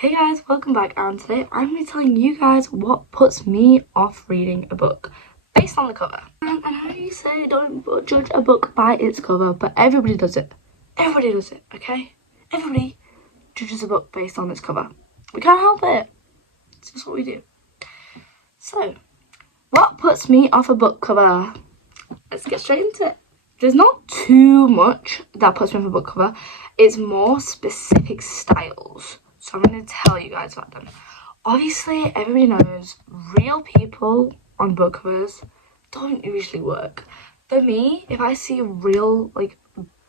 Hey guys, welcome back, and today I'm going to be telling you guys what puts me off reading a book based on the cover. And I know you say don't judge a book by its cover, but everybody does it. Everybody does it, okay? Everybody judges a book based on its cover. We can't help it. It's just what we do. So, what puts me off a book cover? Let's get straight into it. There's not too much that puts me off a book cover. It's more specific styles. So I'm going to tell you guys about them. Obviously, everybody knows real people on book covers don't usually work. For me, if I see a real,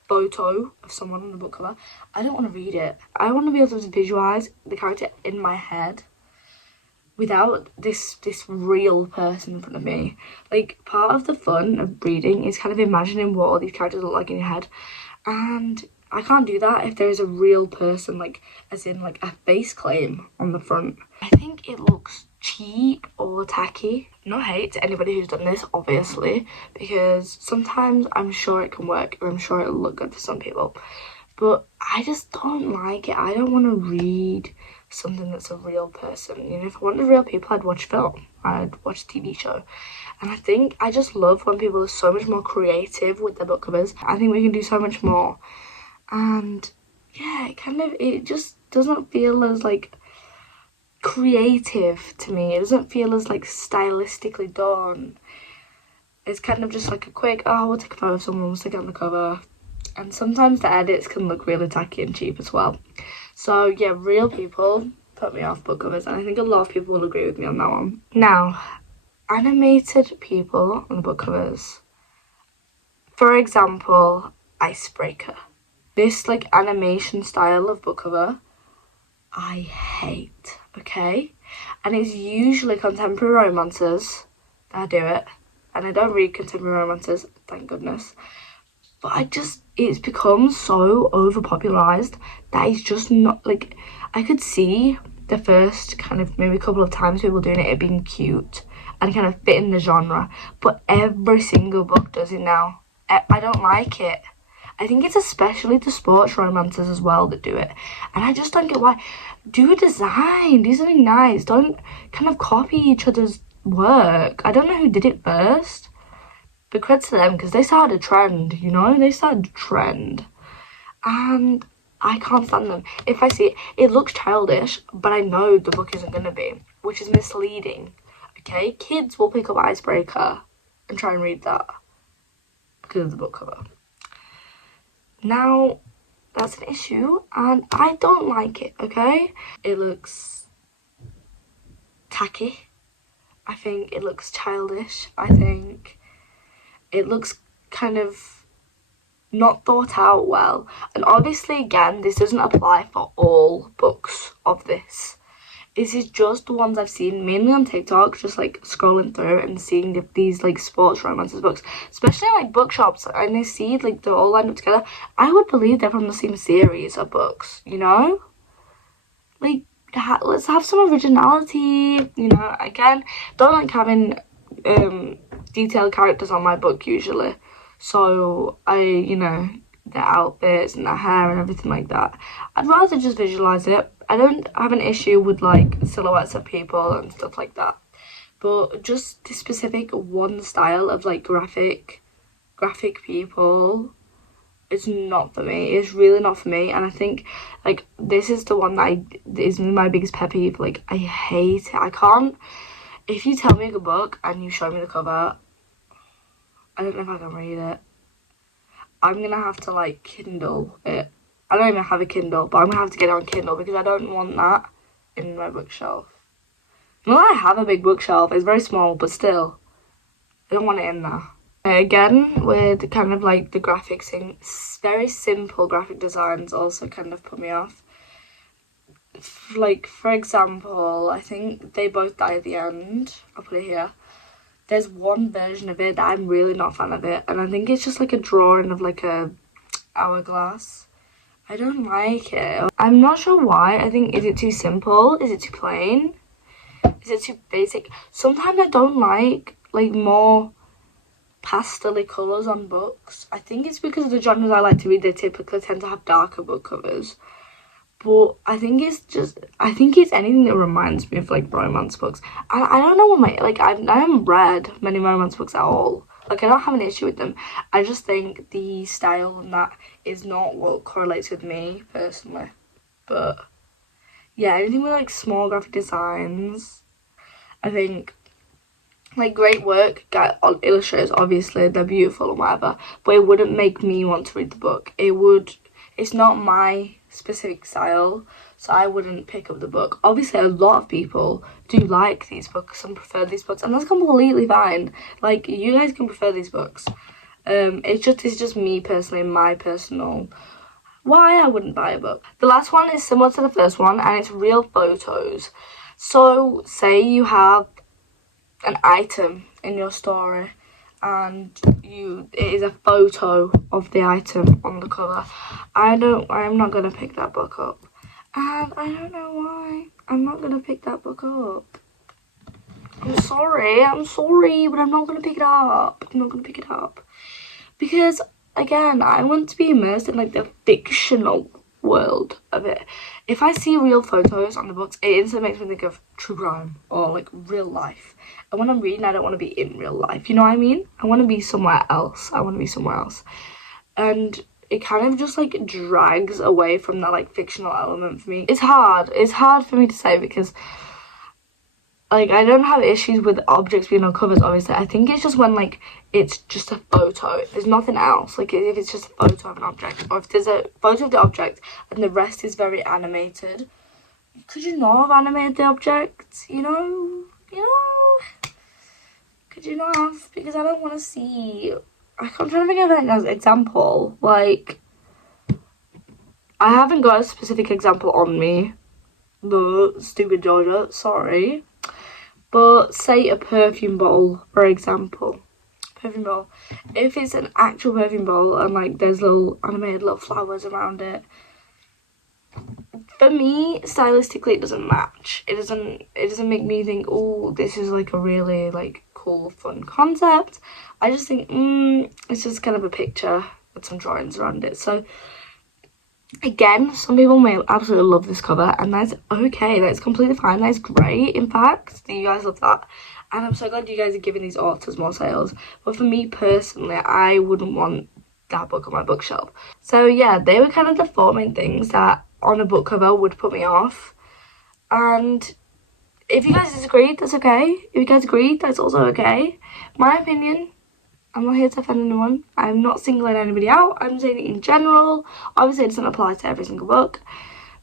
photo of someone on the book cover, I don't want to read it. I want to be able to visualize the character in my head without this real person in front of me. Like, part of the fun of reading is kind of imagining what all these characters look like in your head. And I can't do that if there is a real person, as in a face claim on the front. I think it looks cheap or tacky. No hate to anybody who's done this, obviously, because sometimes I'm sure it can work, or I'm sure it'll look good for some people. But I just don't like it. I don't want to read something that's a real person. You know, if I wanted real people, I'd watch film. I'd watch a TV show. And I just love when people are so much more creative with their book covers. I think we can do so much more. And yeah, it just doesn't feel as creative to me. It doesn't feel as stylistically done. It's kind of just a quick, we'll take a photo of someone, we'll stick it on the cover. And sometimes the edits can look really tacky and cheap as well. So yeah, real people put me off book covers, and I think a lot of people will agree with me on that one. Now, animated people on the book covers. For example, Icebreaker. This animation style of book cover, I hate, okay? And it's usually contemporary romances that do it. And I don't read contemporary romances, thank goodness. But it's become so overpopularized that it's just not, I could see the first maybe couple of times people doing it being cute and kind of fit in the genre. But every single book does it now. I don't like it. I think it's especially the sports romances as well that do it. And I just don't get why. Do a design, do something nice. Don't kind of copy each other's work. I don't know who did it first. But credit to them, because they started a trend, you know? They started a trend. And I can't stand them. If I see it, it looks childish, but I know the book isn't going to be, which is misleading. Okay? Kids will pick up Icebreaker and try and read that because of the book cover. Now, that's an issue, and I don't like it, okay? It looks tacky. I think it looks childish. I think it looks kind of not thought out well. And obviously, again, this doesn't apply for all books of this. This is just the ones I've seen mainly on TikTok, just scrolling through and seeing these sports romances books, especially bookshops, and they see they're all lined up together. I would believe they're from the same series of books, you know? Let's have some originality, you know? Again, don't like having detailed characters on my book usually, so their outfits and their hair and everything like that. I'd rather just visualize it. I don't have an issue with silhouettes of people and stuff like that, but just the specific one style of graphic people is not for me. It's really not for me. And I think this is the one that is my biggest pet peeve. I hate it. I can't. If you tell me a good book and you show me the cover, I don't know if I can read it. I'm gonna have to Kindle it. I don't even have a Kindle, but I'm gonna have to get it on Kindle because I don't want that in my bookshelf. Well, I have a big bookshelf. It's very small, but still, I don't want it in there. Again, with the graphics thing, very simple graphic designs also kind of put me off. For example, I think They Both Die at the End. I'll put it here. There's one version of it that I'm really not a fan of it, and I think it's just a drawing of a hourglass. I don't like it. I'm not sure why. I think, is it too simple? Is it too plain? Is it too basic? Sometimes I don't like more pastel-y colours on books. I think it's because of the genres I like to read. They typically tend to have darker book covers. But I think it's anything that reminds me of like romance books. And I don't know what I haven't read many romance books at all. Like, I don't have an issue with them. I just think the style and that is not what correlates with me personally. But yeah, anything with like small graphic designs, I think, like, great work, illustrators, obviously they're beautiful and whatever, but it wouldn't make me want to read the book. It's not my specific style, so I wouldn't pick up the book. Obviously, a lot of people do like these books and prefer these books, and that's completely fine. Like, you guys can prefer these books. It's just me personally, my personal why I wouldn't buy a book. The last one is similar to the first one, and it's real photos. So, say you have an item in your story, and it is a photo of the item on the cover. I'm not gonna pick that book up, and I don't know why I'm not gonna pick that book up. I'm sorry, but I'm not gonna pick it up. I'm not gonna pick it up because, again, I want to be immersed in like the fictional world of it. If I see real photos on the books, it instantly makes me think of true crime or like real life. And when I'm reading, I don't want to be in real life. You know what I mean? I want to be somewhere else. And it kind of just like drags away from that like fictional element for me. It's hard for me to say because, like, I don't have issues with objects being on covers, obviously. I think it's just when, like, it's just a photo. There's nothing else. Like, if it's just a photo of an object, or if there's a photo of the object and the rest is very animated, could you not have animated the object? You know? Could you not have? Because I don't want to see... I'm trying to think of an example. Like, I haven't got a specific example on me. But, stupid Georgia, sorry. But say a perfume bottle, for example. Perfume bottle. If it's an actual perfume bottle and like there's little animated little flowers around it, for me, stylistically, it doesn't match. It doesn't make me think, oh, this is like a really like cool, fun concept. I just think, it's just kind of a picture with some drawings around it. So again, some people may absolutely love this cover, and that's okay. That's completely fine. That's great, in fact, that you guys love that. And I'm so glad you guys are giving these authors more sales. But for me personally, I wouldn't want that book on my bookshelf. So yeah, they were kind of the four main things that on a book cover would put me off. And if you guys disagree, that's okay. If you guys agree, that's also okay. My opinion, I'm not here to offend anyone. I'm not singling anybody out. I'm saying it in general. Obviously, it doesn't apply to every single book.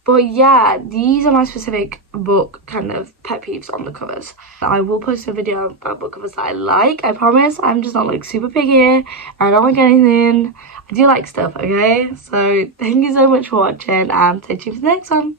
But yeah, these are my specific book kind of pet peeves on the covers. I will post a video about book covers that I like. I promise. I'm just not like super picky. I don't like anything. I do like stuff, okay? So thank you so much for watching, and stay tuned for the next one.